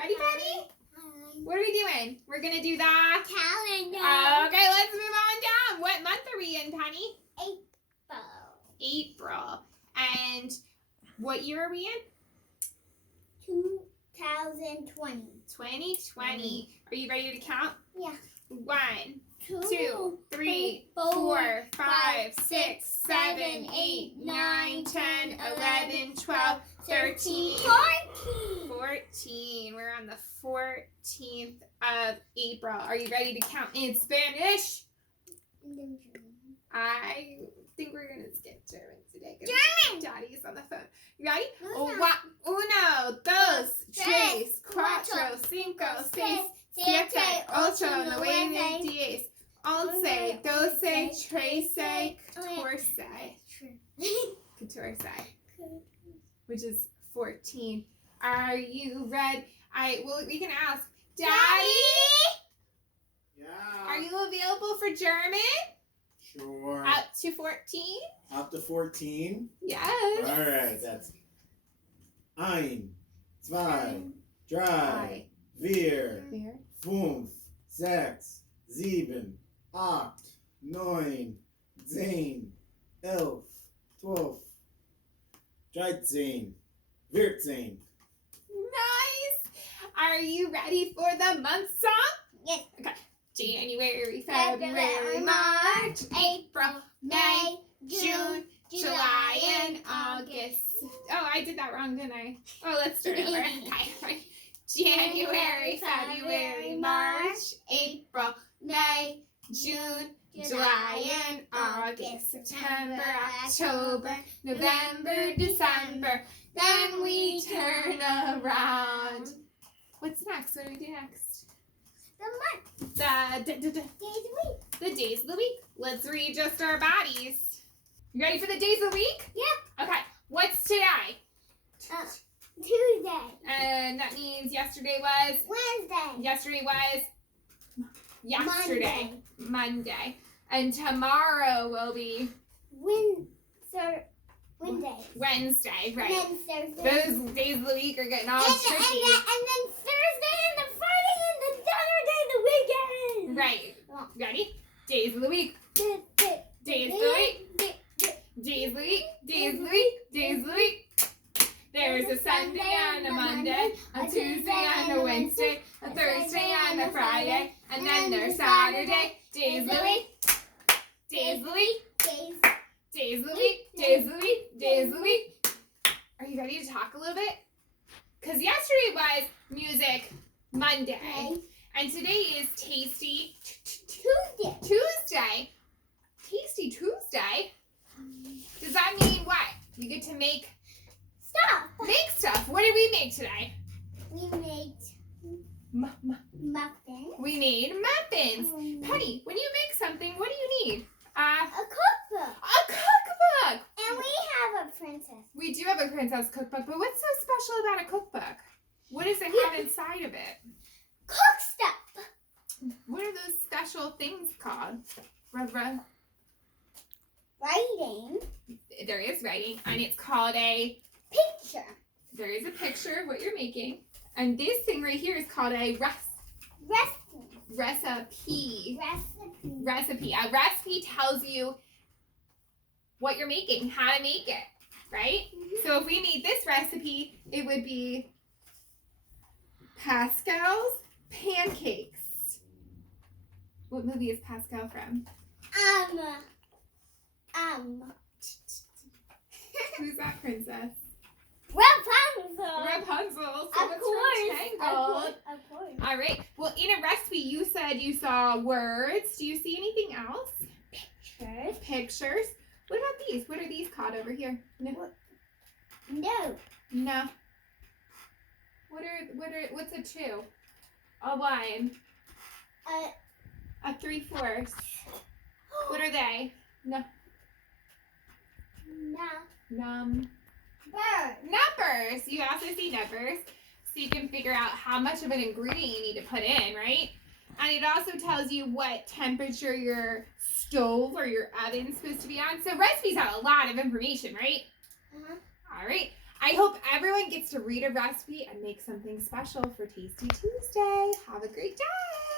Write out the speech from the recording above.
Ready, Penny? What are we doing? We're going to do the calendar. Okay, let's move on down. What month are we in, Penny? April. And what year are we in? 2020. 2020. Are you ready to count? Yeah. 1, 2, 3, 4, 5, 6, 7, 8, 9, 10, 11, 12, 13, 14. We're on the 14th of April. Are you ready to count in Spanish? I think we're going to skip German today. German! Daddy's on the phone. You ready? No. 1, 2, 3, 4, 5, 6, 7, 8, 9, 10, 11, 10, 11, 12, 13, 14, which is 14. Are you ready? We can ask, Daddy? Yeah. Are you available for German? Sure. Up to 14? Up to 14? Yes. All right, that's 1, 2, 3, 4, 5, 6, 7, 8, 9, 10, 11, 12, 13, 14. Nice. Are you ready for the month song? Yes. Okay. January, February, March, April, May, June, July, and August. Oh, I did that wrong, didn't I? Oh, let's start over. Okay. January, February, March, April, May, June, July, and August. September, October, November, December. Then we turn around. What's next? What do we do next? The month. The Days a week. The days of the week. Let's readjust our bodies. You ready for the days of the week? Yeah. Okay. What's today? Tuesday. And that means yesterday was? Wednesday. Yesterday was? Yesterday. Monday. And tomorrow will be? Wednesday. Wednesday, right. And then Thursday. Those days of the week are getting all and tricky. then Thursday and then Friday and then Saturday the weekend. Right. Ready? Days of the week. Days of the week. Days of the week. Days of the week. Days of the week. There's a Sunday and a Monday, a Tuesday and a Wednesday, a Thursday and a Friday, and then there's Saturday. Days of the week. Days of the week. Days of the week. Days of the week. Days of the week. Are you ready to talk a little bit? Because yesterday was Music Monday, and today is Tasty Tuesday. Tasty Tuesday? Does that mean what? You get to make stuff. What did we make today? We made muffins. We made muffins. Penny, when you make something, what do you need? A cookbook. A cookbook. And we have a princess. We do have a princess cookbook, but what's so special about a cookbook? What does it have inside of it? Cook stuff. What are those special things called? Writing. There is writing, and it's called a Picture. There is a picture of what you're making, and this thing right here is called a recipe. A recipe tells you what you're making, how to make it, right? Mm-hmm. So if we made this recipe, it would be Pascal's Pancakes. What movie is Pascal from? Who's that princess? Rapunzel. Rapunzel. So Of it's course. from Tangled. Of course. All right. Well, in a recipe, you said you saw words. Do you see anything else? Pictures. What about these? What are these called over here? No. No. What's a 2? A 1. A 3/4. What are they? No. Numbers. You also see numbers, so you can figure out how much of an ingredient you need to put in, right? And it also tells you what temperature your stove or your oven is supposed to be on. So recipes have a lot of information, right? Uh-huh. All right. I hope everyone gets to read a recipe and make something special for Tasty Tuesday. Have a great day.